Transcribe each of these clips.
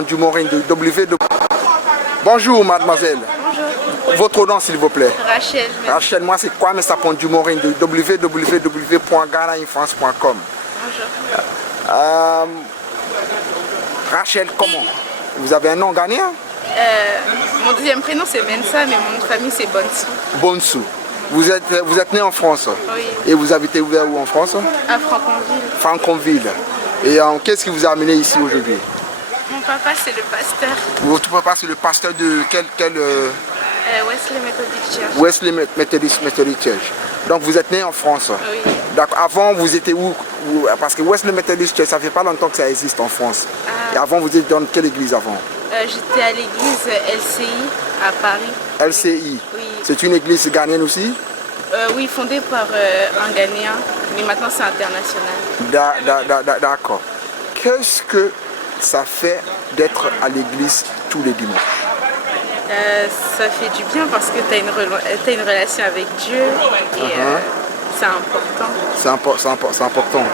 Du Morin de W. Bonjour mademoiselle. Bonjour. Votre nom s'il vous plaît. Rachel. Rachel, moi c'est Kwame Sapon du Morin de www.ghanainfrance.com. Bonjour. Rachel, comment? Vous avez un nom ghanéen? Mon deuxième prénom c'est Mensa, mais mon nom de famille c'est Bonsou. Bonsou. Vous êtes né en France? Oui. Et vous habitez où en France? À Franconville. Franconville. Et qu'est-ce qui vous a amené ici aujourd'hui? Mon papa c'est le pasteur. Votre papa c'est le pasteur de quel Wesley Methodist Church. Wesley Methodist Church. Donc vous êtes né en France? Oui. D'accord. Avant vous étiez où? Parce que Wesley Methodist Church, ça fait pas longtemps que ça existe en France. Et avant vous étiez dans quelle église avant? J'étais à l'église LCI à Paris. LCI? Oui. C'est une église ghanéenne aussi? Oui, fondée par un Ghanéen, mais maintenant c'est international. D'accord. Qu'est-ce que ça fait d'être à l'église tous les dimanches? Ça fait du bien parce que tu as une relation avec Dieu et c'est important. C'est important.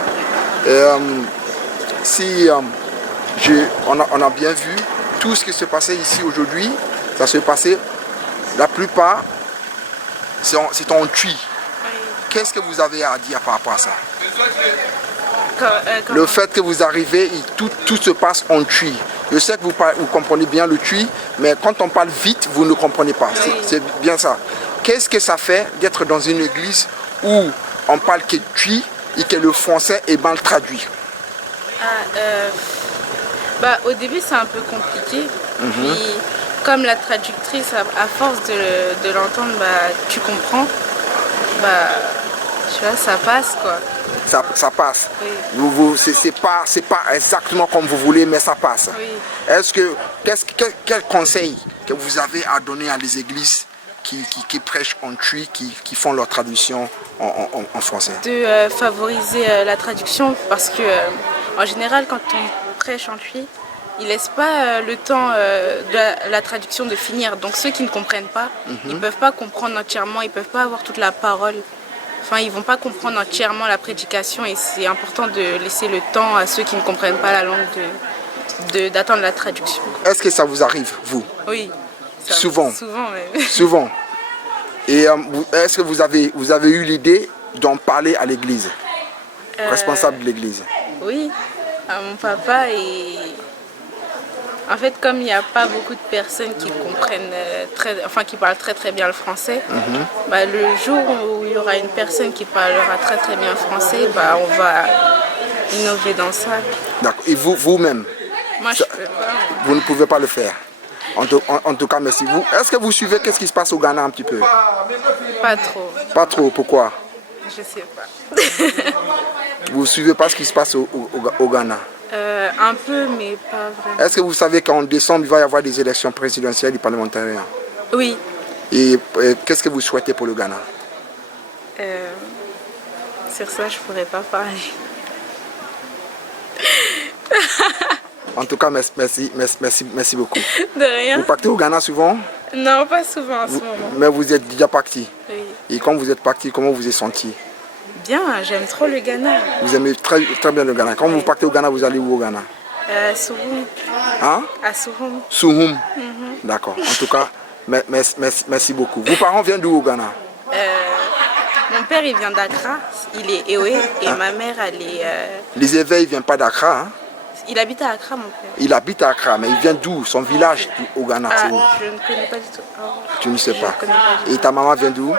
On a bien vu tout ce qui se passait ici aujourd'hui, ça se passait, la plupart, c'est en Twi. Qu'est-ce que vous avez à dire par rapport à ça? Le fait que vous arrivez, tout se passe en Twi. Je sais que vous comprenez bien le Twi, mais quand on parle vite, vous ne comprenez pas. Oui. C'est bien ça. Qu'est-ce que ça fait d'être dans une église où on parle que Twi et que le français est mal traduit? Au début c'est un peu compliqué. Puis comme la traductrice, à force de l'entendre, tu comprends. Tu vois, ça passe quoi. Ça passe. Oui. C'est pas exactement comme vous voulez, mais ça passe. Oui. Quel conseil que vous avez à donner à les églises qui prêchent en Twi, qui font leur traduction en français? De favoriser la traduction parce que en général quand on prêche en Twi, ils ne laissent pas le temps de la traduction de finir. Donc ceux qui ne comprennent pas, ils ne peuvent pas comprendre entièrement, ils ne peuvent pas avoir toute la parole. Enfin, ils ne vont pas comprendre entièrement la prédication et c'est important de laisser le temps à ceux qui ne comprennent pas la langue d'attendre la traduction. Est-ce que ça vous arrive, vous? Oui. Souvent? Souvent même. Souvent. Et est-ce que vous avez eu l'idée d'en parler à l'église? Responsable de l'église? Oui, à mon papa et... En fait, comme il n'y a pas beaucoup de personnes qui comprennent qui parlent très bien le français, le jour où il y aura une personne qui parlera très bien le français, on va innover dans ça. D'accord. Et vous-même? Moi, je peux pas. Vous ne pouvez pas le faire. En tout cas, merci. Est-ce que vous suivez qu'est-ce qui se passe au Ghana un petit peu? Pas trop. Pas trop, pourquoi? Je sais pas. Vous ne suivez pas ce qui se passe au Ghana? Un peu, mais pas vraiment. Est-ce que vous savez qu'en décembre, il va y avoir des élections présidentielles et parlementaires? Oui. Et qu'est-ce que vous souhaitez pour le Ghana? Sur ça, je pourrais pas parler. En tout cas, merci beaucoup. De rien. Vous partez au Ghana souvent? Non, pas souvent en ce moment. Mais vous êtes déjà parti? Oui. Et quand vous êtes parti, comment vous êtes senti? Bien, j'aime trop le Ghana. Vous aimez très bien le Ghana. Quand vous partez au Ghana, vous allez où au Ghana? Souroum. Hein? À Souroum. Souroum. D'accord. En tout cas, merci beaucoup. Vos parents viennent d'où au Ghana? Mon père, il vient d'Accra. Il est Ewe. Et ma mère, elle est... Les éveils ne viennent pas d'Accra, hein? Il habite à Accra, mon père. Il habite à Accra, mais il vient d'où? Son village au Ghana, c'est où? Je ne connais pas du tout. Tu ne sais pas. Je connais pas du Et ta maman vient d'où?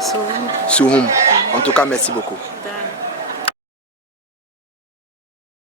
Souroum. Souroum. En tout cas, merci beaucoup.